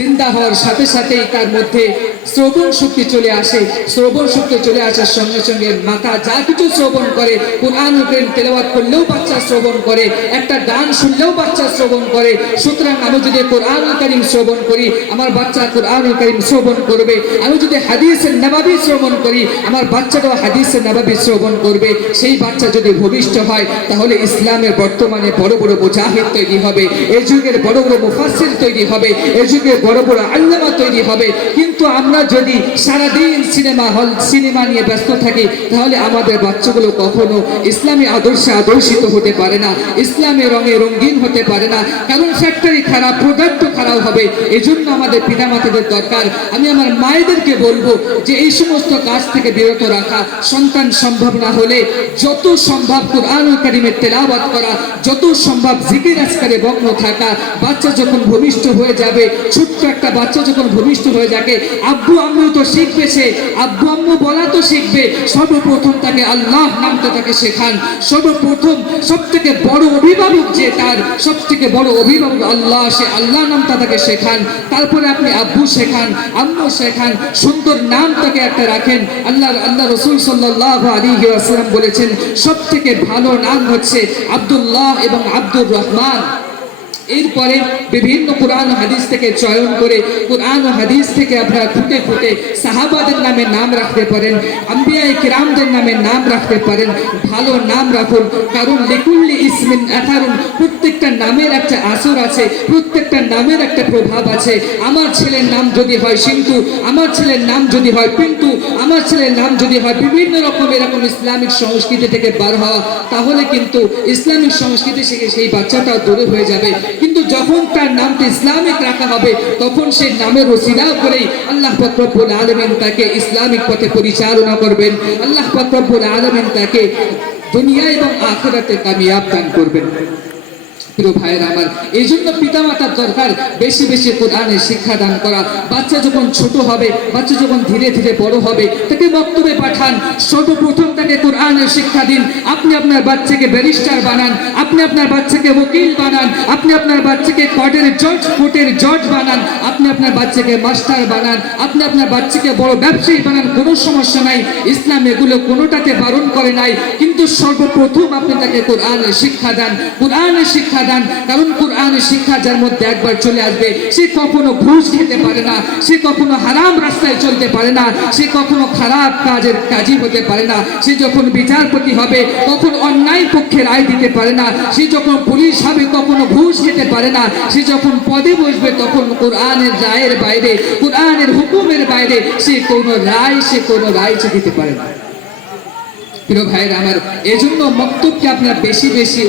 জিন্দা হওয়ার সাথে সাথেই তার মধ্যে শ্রবণ শক্তি চলে আসে। শ্রবণ শক্তি চলে আসার সঙ্গে সঙ্গে মাথা যা কিছু শ্রবণ করে, কোরআন করিম তেলাওয়াত করলেও বাচ্চা শ্রবণ করে, একটা গান শুনলেও বাচ্চা শ্রবণ করে। সুতরাং আমি যদি কোরআন করিম শ্রবণ করি, আমার বাচ্চা কোরআন করিম শ্রবণ করবে। আমি যদি হাদিসের নবাবি শ্রবণ করি, আমার বাচ্চাটাও হাদিসের নবাবি শ্রবণ করবে। সেই বাচ্চা যদি ভূমিষ্ঠ হয়, তাহলে ইসলামের বর্তমানে বড় বড় মুজাহিদ তৈরি হবে। এই যুগের বড় বড় মুফাসির তৈরি হবে। এই যুগে বড় বড় আল্লামা তৈরি হবে। কিন্তু আমরা যদি সারাদিন সিনেমা হল, সিনেমা নিয়ে ব্যস্ত থাকি, তাহলে আমাদের বাচ্চাগুলো কখনো ইসলামী আদর্শে আদর্শিত হতে পারে না, ইসলামী রঙে রঙিন হতে পারে না। কারণ ফ্যাক্টরি খারাপ প্রোডাক্ট খারাপ হবে এই জন্য আমাদের পিতামাতাদের দরকার। আমি আমার মায়েদেরকে বলব যে এই সমস্ত কাজ থেকে বিরত রাখা। সন্তান সম্ভব না হলে যত সম্ভব কোরআন কারিমের তেলাওয়াত করা, যত সম্ভব জিকির আজকারে ভগ্ন থাকা। বাচ্চা যখন ভূমিষ্ঠ হয়ে যাবে, ছোট্ট একটা বাচ্চা যখন ভূমিষ্ঠ হয়ে যাবে আব্বু আম্মু তো শিখবে সে আব্বু আম্মু বলা তো শিখবে। সর্বপ্রথম তাকে আল্লাহ নামটা তাকে শেখান। সর্বপ্রথম সব থেকে বড় অভিভাবক যে তার সব থেকে বড় অভিভাবক আল্লাহ, সে আল্লাহ নামটা তাকে শেখান। তারপরে আপনি আব্বু শেখান, আম্মু শেখান, সুন্দর নাম তাকে একটা রাখেন। আল্লাহ আল্লাহ রসুল সাল্লাহ আলী আসসালাম বলেছেন সব থেকে ভালো নাম হচ্ছে আব্দুল্লাহ এবং আব্দুর রহমান। এরপরে বিভিন্ন কোরআন হাদিস থেকে চয়ন করে, কোরআন হাদিস থেকে আপনারা ফুটে ফুটে সাহাবাদের নামে নাম রাখতে পারেন আম্বিয়াই কিরামদের নামে নাম রাখতে পারেন, ভালো নাম রাখুন। কারণ লিকুল্লি ইসমিন আথারুন, প্রত্যেকটা নামের একটা আসর আছে, প্রত্যেকটা নামের একটা প্রভাব আছে। আমার ছেলের নাম যদি হয় সিন্তু আমার ছেলের নাম যদি হয় পিন্টু আমার ছেলের নাম যদি হয় বিভিন্ন রকম এরকম ইসলামিক সংস্কৃতি থেকে বার হওয়া, তাহলে কিন্তু ইসলামিক সংস্কৃতি থেকে সেই বাচ্চাটা দূরে হয়ে যাবে। কিন্তু যখন তার নামটি ইসলামিক রাখা হবে, তখন সেই নামের ওসিলা করেই আল্লাহ ফকরবুল আলমিন তাকে ইসলামিক পথে পরিচালনা করবেন। আল্লাহ ফকরবুল আলমিন তাকে দুনিয়া এবং আখেরাতে কামিয়াব দান করবেন। প্রিয় ভাইয়ের আমার এই জন্য পিতামাতার দরকার বেশি বেশি কোরআনের শিক্ষা দান করা। বাচ্চা যখন ছোট হবে, বাচ্চা যখন ধীরে ধীরে বড় হবে, তাকে বক্তব্যে পাঠান। সর্বপ্রথম তাকে কোরআনের শিক্ষা দিন। আপনি আপনার বাচ্চাকে ব্যারিস্টার বানান, আপনি আপনার বাচ্চাকে উকিল বানান, আপনি আপনার বাচ্চাকে কোর্টের জজ কোর্টের জজ বানান, আপনি আপনার বাচ্চাকে মাস্টার বানান, আপনি আপনার বাচ্চাকে বড় ব্যবসায়ী বানান, কোনো সমস্যা নাই। ইসলাম এগুলো কোনোটাতে বারণ করে নাই। কিন্তু সর্বপ্রথম আপনি তাকে কোরআনের শিক্ষা দেন। কোরআনের শিক্ষা দেন। কারণ কোরআনের শিক্ষা যার মধ্যে একবার চলে আসবে, সে কখনো ঘুষ খেতে পারে না, সে কখনো হারাম রাস্তায় চলতে পারে না, সে কখনো খারাপ কাজের কাজই হতে পারে না। সে যখন বিচারপতি হবে, তখন অন্যায় পক্ষে রায় দিতে পারে না। সে যখন পুলিশ হবে, কখনো ঘুষ খেতে পারে না। সে যখন পদে বসবে, তখন কোরআনের রায়ের বাইরে, কোরআনের হুকুমের বাইরে সে কোনো রায়, সে কোনো রায় সে দিতে পারে না। প্রিয় ভাইয়ের আমার, এজন্য মক্তবকে আপনার বেশি বেশি